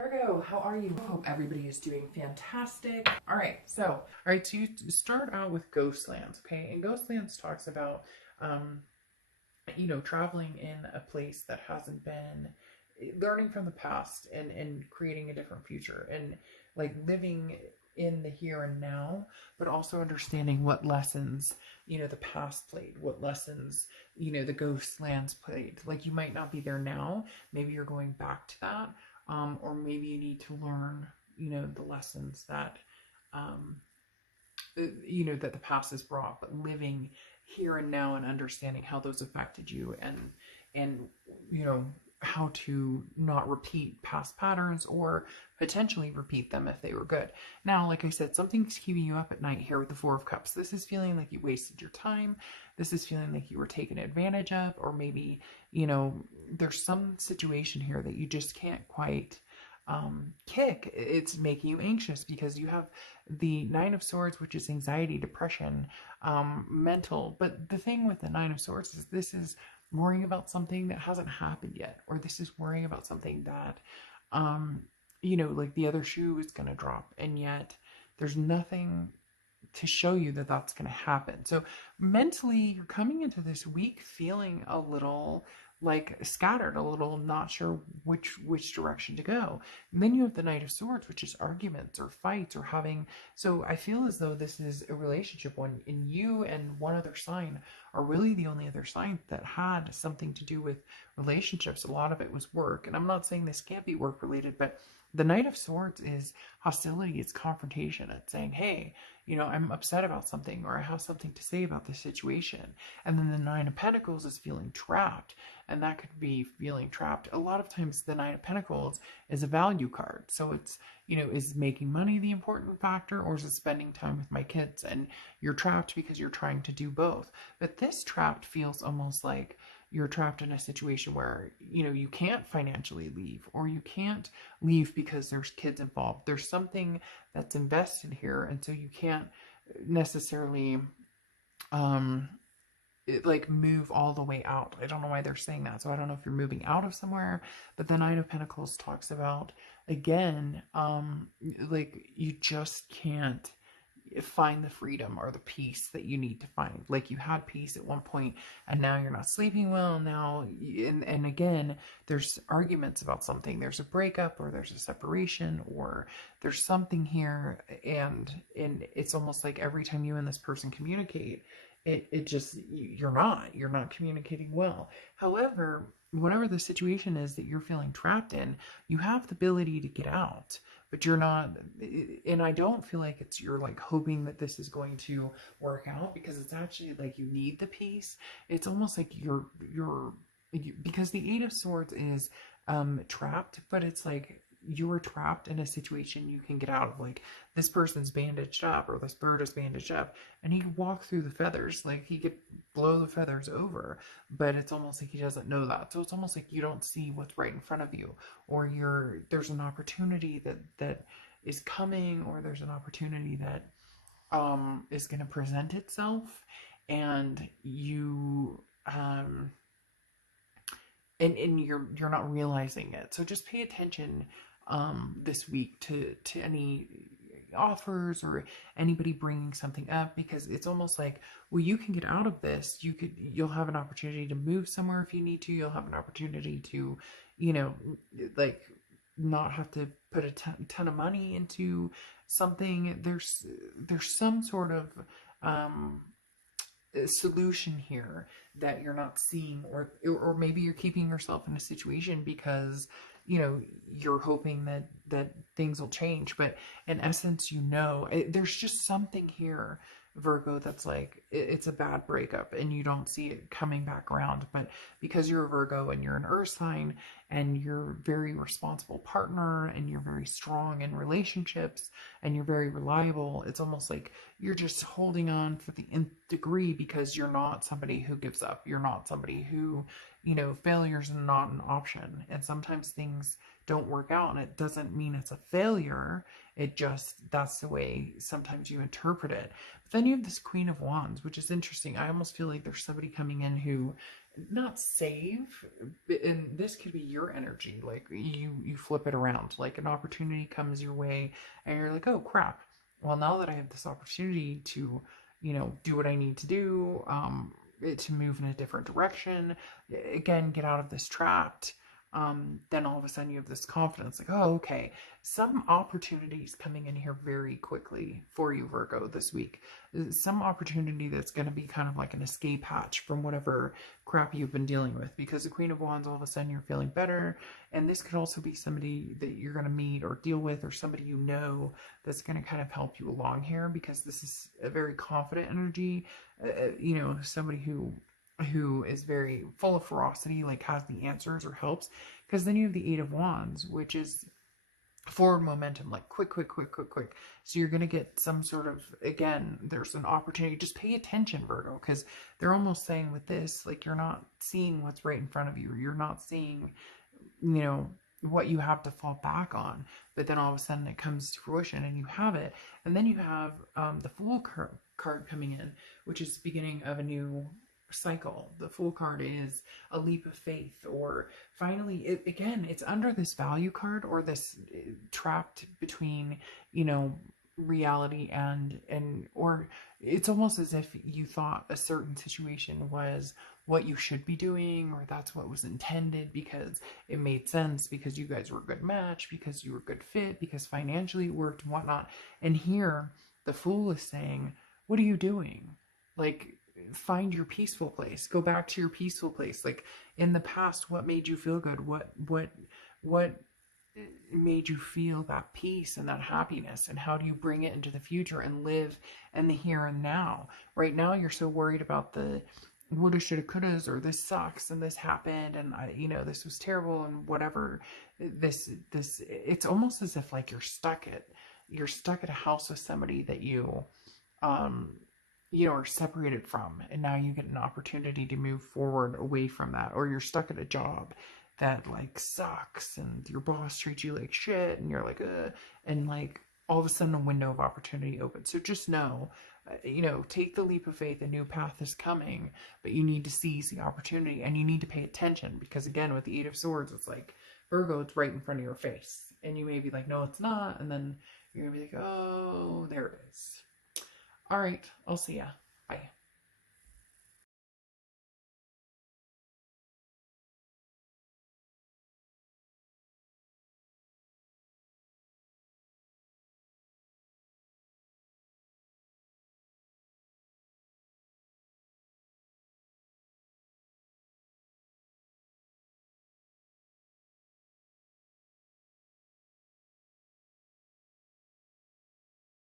Virgo, how are you? Hope everybody is doing fantastic. All right, so you start out with Ghostlands, okay? And Ghostlands talks about, um, traveling in a place that hasn't been, learning from the past and creating a different future and like living in the here and now, but also understanding what lessons, the past played, what lessons, the Ghostlands played. Like you might not be there now, maybe you're going back to that, or maybe you need to learn, the lessons that, um, that the past has brought, but living here and now and understanding how those affected you and how to not repeat past patterns or potentially repeat them if they were good. Now, like I said, something's keeping you up at night here with the Four of Cups. This is feeling like you wasted your time. This is feeling like you were taken advantage of, or maybe, there's some situation here that you just can't quite kick. It's making you anxious because you have the Nine of Swords, which is anxiety, depression, mental. But the thing with the Nine of Swords is this is worrying about something that hasn't happened yet, or this is worrying about something that, like the other shoe is going to drop, and yet there's nothing to show you that that's going to happen. So mentally, you're coming into this week feeling a little like scattered, a little not sure which direction to go. And then you have the Knight of Swords, which is arguments or fights or having. So I feel as though this is a relationship when in you and one other sign are really the only other sign that had something to do with relationships. A lot of it was work, and I'm not saying this can't be work related, but the Knight of Swords is hostility, it's confrontation, it's saying, hey, I'm upset about something, or I have something to say about this situation. And then the Nine of Pentacles is feeling trapped, and that could be feeling trapped. A lot of times the Nine of Pentacles is a value card. So it's, is making money the important factor, or is it spending time with my kids? And you're trapped because you're trying to do both. But this trapped feels almost like you're trapped in a situation where, you can't financially leave, or you can't leave because there's kids involved. There's something that's invested here, and so you can't necessarily move all the way out. I don't know why they're saying that. So I don't know if you're moving out of somewhere, but the Nine of Pentacles talks about, again, you just can't find the freedom or the peace that you need to find. Like you had peace at one point and now you're not sleeping well now. And again, there's arguments about something. There's a breakup, or there's a separation, or there's something here. And it's almost like every time you and this person communicate, it just, you're not communicating well. However, whatever the situation is that you're feeling trapped in, you have the ability to get out, but you're not, and I don't feel like you're like hoping that this is going to work out, because it's actually like you need the peace. It's almost like because the Eight of Swords is trapped, but it's like you were trapped in a situation you can get out of. Like this person's bandaged up, or this bird is bandaged up, and he could walk through the feathers, like he could blow the feathers over, but it's almost like he doesn't know that. So it's almost like you don't see what's right in front of you, or there's an opportunity that is coming, or there's an opportunity that is going to present itself, and you and you're not realizing it. So just pay attention this week to any offers or anybody bringing something up, because it's almost like, well, you can get out of this. You'll have an opportunity to move somewhere if you need to. You'll have an opportunity to, like not have to put a ton of money into something. There's some sort of solution here that you're not seeing, or maybe you're keeping yourself in a situation because you're hoping that things will change, but in essence there's just something here, Virgo, that's like it's a bad breakup and you don't see it coming back around. But because you're a Virgo and you're an earth sign and you're a very responsible partner and you're very strong in relationships and you're very reliable, it's almost like you're just holding on for the nth degree, because you're not somebody who gives up. You're not somebody who, failure's not an option. And sometimes things don't work out, and it doesn't mean it's a failure. It just, that's the way sometimes you interpret it. But then you have this Queen of Wands, which is interesting. I almost feel like there's somebody coming in who not save, and this could be your energy. Like you flip it around. Like an opportunity comes your way, and you're like, oh crap. Well, now that I have this opportunity to, do what I need to do, to move in a different direction, again, get out of this trapped. Then all of a sudden you have this confidence, like, oh, okay, some opportunities coming in here very quickly for you, Virgo, this week. Some opportunity that's going to be kind of like an escape hatch from whatever crap you've been dealing with, because the Queen of Wands, all of a sudden you're feeling better. And this could also be somebody that you're going to meet or deal with, or somebody that's going to kind of help you along here, because this is a very confident energy. Somebody who is very full of ferocity, like has the answers or helps. Because then you have the Eight of Wands, which is forward momentum, like quick. So you're going to get some sort of, again, there's an opportunity. Just pay attention, Virgo, because they're almost saying with this, like, you're not seeing what's right in front of you. You're not seeing, what you have to fall back on. But then all of a sudden it comes to fruition and you have it. And then you have the Fool card coming in, which is the beginning of a new cycle. The Fool card is a leap of faith, or finally, it's under this Value card, or this trapped between, reality or it's almost as if you thought a certain situation was what you should be doing, or that's what was intended because it made sense, because you guys were a good match, because you were a good fit, because financially it worked and whatnot. And here the Fool is saying, what are you doing? Like, find your peaceful place. Go back to your peaceful place. Like, in the past, what made you feel good? What made you feel that peace and that happiness? And how do you bring it into the future and live in the here and now? Right now, you're so worried about the woulda, shoulda, couldas, or this sucks and this happened and this was terrible and whatever. It's almost as if like you're stuck at a house with somebody that you are separated from, and now you get an opportunity to move forward away from that. Or you're stuck at a job that like sucks and your boss treats you like shit and you're like, and like all of a sudden a window of opportunity opens. So just know, take the leap of faith. A new path is coming, but you need to seize the opportunity and you need to pay attention, because again, with the Eight of Swords, it's like, Virgo, it's right in front of your face, and you may be like, no, it's not. And then you're gonna be like, oh, there it is. All right, I'll see ya. Bye.